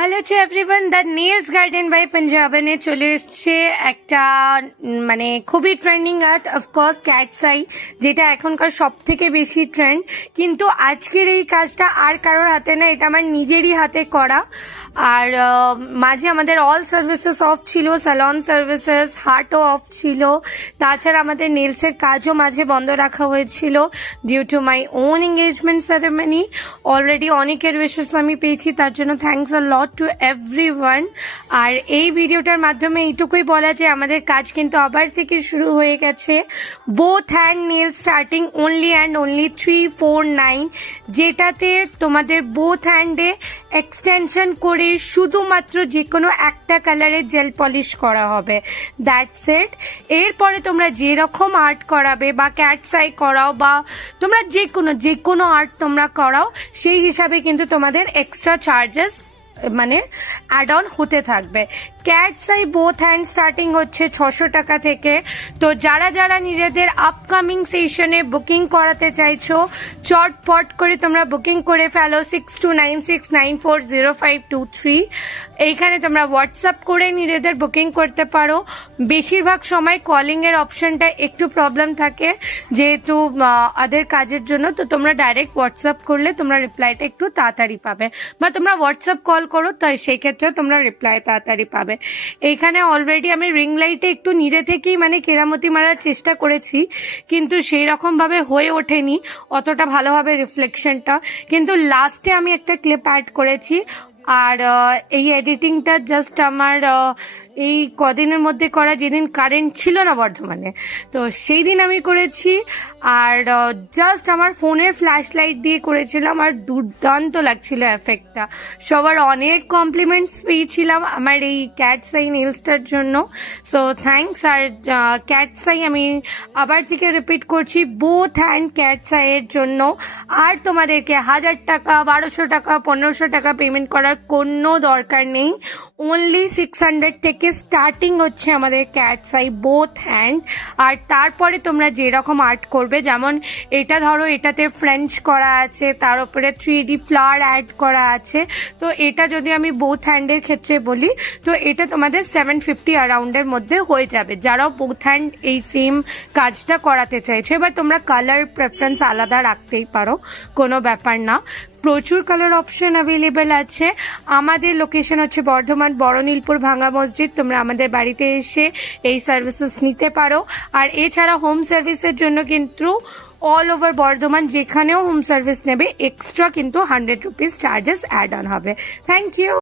Hello to everyone, the nails garden by পাঞ্জাবনে চলে এসছে একটা মানে খুবই trending art, of course cat's eye, যেটা এখনকার সব থেকে বেশি ট্রেন্ড। কিন্তু আজকের এই কাজটা আর কারোর হাতে না, এটা আমার নিজেরই হাতে করা। আর মাঝে আমাদের অল সার্ভিসেস অফ ছিল, স্যালন সার্ভিসেস, হার্টও অফ ছিল। তাছাড়া আমাদের নেলসের কাজও মাঝে বন্ধ রাখা হয়েছিল due to my own engagement ceremony. Already অনেকের উইশেস আমি পেয়েছি, তার জন্য thanks a lot to everyone. আর এই ভিডিওটার মাধ্যমে এইটুকুই বলা যে আমাদের কাজ কিন্তু আবার থেকে শুরু হয়ে গেছে। Both hand nail starting only and only 349, যেটাতে তোমাদের বোথ হ্যান্ডে এক্সটেনশন করে শুধুমাত্র যে কোনো একটা কালারের জেল পলিশ করা হবে, দ্যাটস ইট। এরপরে তোমরা যেরকম আর্ট করাবে বা ক্যাটস আই করাও বা তোমরা যে কোনো আর্ট তোমরা করাও, সেই হিসাবে কিন্তু তোমাদের এক্সট্রা চার্জেস মানে অ্যাড অন হতে থাকবে। Cat's eye both hand starting হচ্ছে 600 টাকা থেকে। তো যারা নিজেদের আপকামিং সেশনে বুকিং করাতে চাইছো, চটপট করে তোমরা বুকিং করে ফেলো 6296940523। এইখানে তোমরা হোয়াটসঅ্যাপ করে নিজেদের বুকিং করতে পারো। বেশিরভাগ সময় কলিং এর অপশনটা একটু প্রবলেম থাকে যেহেতু আদের কাজের জন্য, তো তোমরা ডাইরেক্ট হোয়াটসঅ্যাপ করলে তোমরা রিপ্লাইটা একটু তাড়াতাড়ি পাবে, বা তোমরা হোয়াটসঅ্যাপ কল করো, তাই সেই ক্ষেত্রে তোমরা রিপ্লাই তাড়াতাড়ি পাবে। এইখানে অলরেডি আমি রিং লাইটে একটু নিজে থেকেই মানে কেরামতি মারার চেষ্টা করেছি, কিন্তু সেই রকম ভাবে হয়ে ওঠেনি অতটা ভালোভাবে রিফ্লেকশনটা। কিন্তু লাস্টে আমি একটা ক্লিপ অ্যাড করেছি। আর এই এডিটিংটা জাস্ট আমার এই কদিনের মধ্যে করা, যেদিন কারেন্ট ছিল না বর্ধমানে, তো সেই দিন আমি করেছি। আর জাস্ট আমার ফোনের ফ্ল্যাশ লাইট দিয়ে করেছিলাম, আর দুর্দান্ত লাগছিল এফেক্টটা। সবার অনেক কমপ্লিমেন্টস পেয়েছিলাম আমার এই ক্যাটস আই নেলসটার জন্য, সো থ্যাংকস। আর ক্যাটস আই আমি আবার থেকে রিপিট করছি, বোথ হ্যান্ড ক্যাটস আই এর জন্য আর তোমাদেরকে 1000 টাকা, 1200 টাকা, 1500 টাকা পেমেন্ট করার কোনো দরকার নেই। অনলি 600 থেকে স্টার্টিং হচ্ছে আমাদের ক্যাটস আই বোথ হ্যান্ড। আর তারপরে তোমরা যেরকম আর্ট করবে, যেমন এটা ধরো, এটাতে ফ্রেঞ্চ করা আছে, তার উপরে 3D ফ্লাওয়ার অ্যাড করা আছে। তো এটা যদি আমি বোথ হ্যান্ডের ক্ষেত্রে বলি, তো এটা তোমাদের 750 অ্যারাউন্ডের মধ্যে হয়ে যাবে, যারাও বোথ হ্যান্ড এই সেম কাজটা করাতে চাইছে। এবার তোমরা কালার প্রেফারেন্স আলাদা রাখতেই পারো, কোনো ব্যাপার না। প্রচুর কালার অপশন অ্যাভেলেবেল আছে। আমাদের লোকেশন হচ্ছে বর্ধমান বড়নীলপুর ভাঙা মসজিদ। তোমরা আমাদের বাড়িতে এসে এই সার্ভিসেস নিতে পারো। আর এছাড়া হোম সার্ভিসের জন্য কিন্তু অল ওভার বর্ধমান যেখানেও হোম সার্ভিস নেবে, এক্সট্রা কিন্তু 100 রুপিস চার্জেস অ্যাড অন হবে। Thank you.